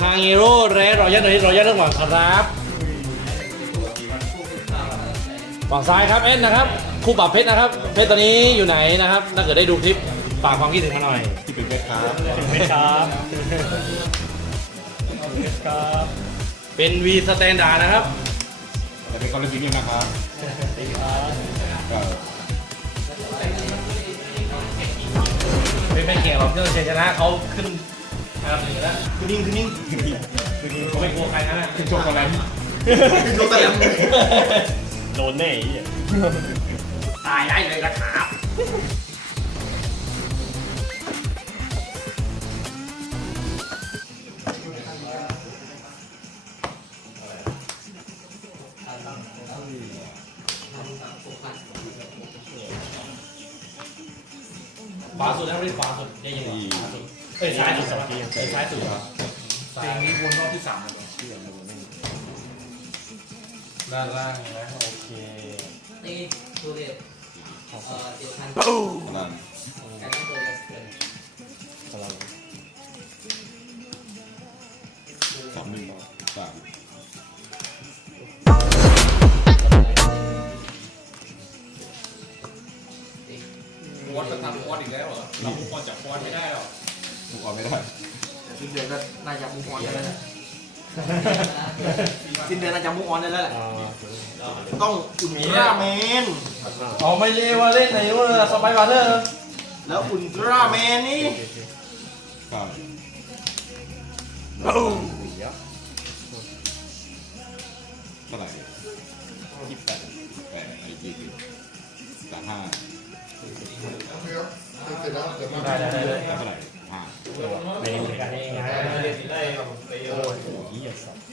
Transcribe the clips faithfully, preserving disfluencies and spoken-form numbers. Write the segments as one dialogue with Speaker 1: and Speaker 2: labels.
Speaker 1: าเงโร่เรสรอยัลตัวนี้รอยัลเรื่องหวังครับฝั่งซ้ายครับเอ็นนะครับคู่ปรับเพชรนะครับเพชรตอนนี้อยู่ไหนนะครับถ้าเกิดได้ดูคลิปฝากความคิดถึงมาหน่อย
Speaker 2: ที่เป็นเพชรครับ
Speaker 3: เพชรครับเพชรครับ
Speaker 1: เป็นวีสแตนดาร์ดนะครับ
Speaker 2: แต่เป็นคอลเลกชันนะครับก็
Speaker 1: เป็นไม่เก่งหรอกเรื่องชัยชนะเขาขึ้นนะครับอย่างนี้แล้วคือนิ่งคือนิ่งเขาไม่กลัวใครนะ
Speaker 2: ขึ้นโชว์คอลเลน
Speaker 1: โดนตะแลม
Speaker 3: โดนแน่ไอ้เหี้ย
Speaker 1: ตายได้เลยนะครับ ขวาสุดนะครับไม่ขวาสุดยังยังขวาสุดเอ้ยซ้ายสุดเอ้ยซ้ายสุดครับ
Speaker 2: เพลงนี้วนรอบที่สามแล้ว
Speaker 1: ด้านล่างนะ
Speaker 3: โอเค
Speaker 4: ตีตัวเดียวเอ่อเจ็ดพัน
Speaker 2: นั่น
Speaker 4: การตั้งตัวเดียวเกิน
Speaker 3: กำลัง
Speaker 2: สามหนึ่งสาม
Speaker 5: วอดจะทำวอดอีกแล้วเหรอเราพอจับวอดไม่ได้หรอก
Speaker 2: ถูกออกไม่ได้
Speaker 4: สิ้นเดือนก็น่าจะมุกออนได้แล้วแหละสิ้นเดือนน่าจะมุกออนได้แล้วแหละ
Speaker 3: อ่า
Speaker 4: ต้องอุ่นตร้าแมน
Speaker 1: อ๋อไม่เรียกว่าเล่นในนู้นสไปร์บาร์เตอร์
Speaker 4: แล้วอุ่นตร้าแมนนี่
Speaker 2: ครับ
Speaker 3: เดี๋ยว
Speaker 2: เท่าไหร่
Speaker 3: ยี่สิบแปด
Speaker 2: แปดไอ้ยี่สิบสามห้า
Speaker 1: ได้ได้ได้
Speaker 2: แล้วเท่าไหร่ห้า
Speaker 3: เล่นเลยกัน
Speaker 1: ได้
Speaker 3: โอ้ยเหี้ยสัส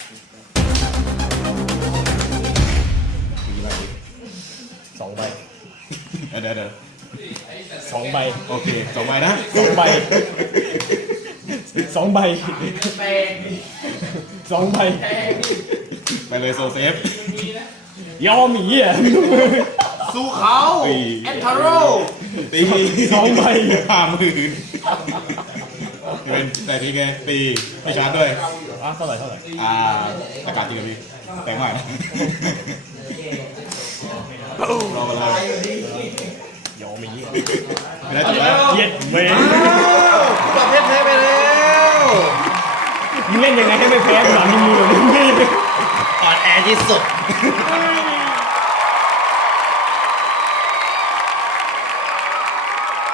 Speaker 2: มีอะไรอีก
Speaker 3: สองใบ
Speaker 2: เดี๋ยวเดี๋ยวเดี๋ยว
Speaker 3: สองใบ
Speaker 2: โอเคสองใบนะ
Speaker 3: สองใบสองใบสองใบ
Speaker 2: ไปเลยโซเซฟ
Speaker 3: ยอมหมีอ่ะ
Speaker 4: สู้เขาแอนทาโร่
Speaker 2: ตี
Speaker 3: สองใบ
Speaker 2: ห้าหมื่นเป็นแต่ทีไงตีไม่ชาร์จด้วย
Speaker 3: อ่ะเท่าไหร่เท่าไหร่
Speaker 2: อ่าอากาศจริงเหรอพี่แต่งใหม่นะรอมาเลย
Speaker 3: ยอมหมีอ่ะ
Speaker 2: ไม่ได้จบแล้ว
Speaker 3: เย็ดเว้ย
Speaker 1: ประเภทแพ้ไปแล้ว
Speaker 3: มึงเล่นยังไงให้ไม่แพ้หลังมึงอยู่นี่
Speaker 1: อ่อนแอที่สุด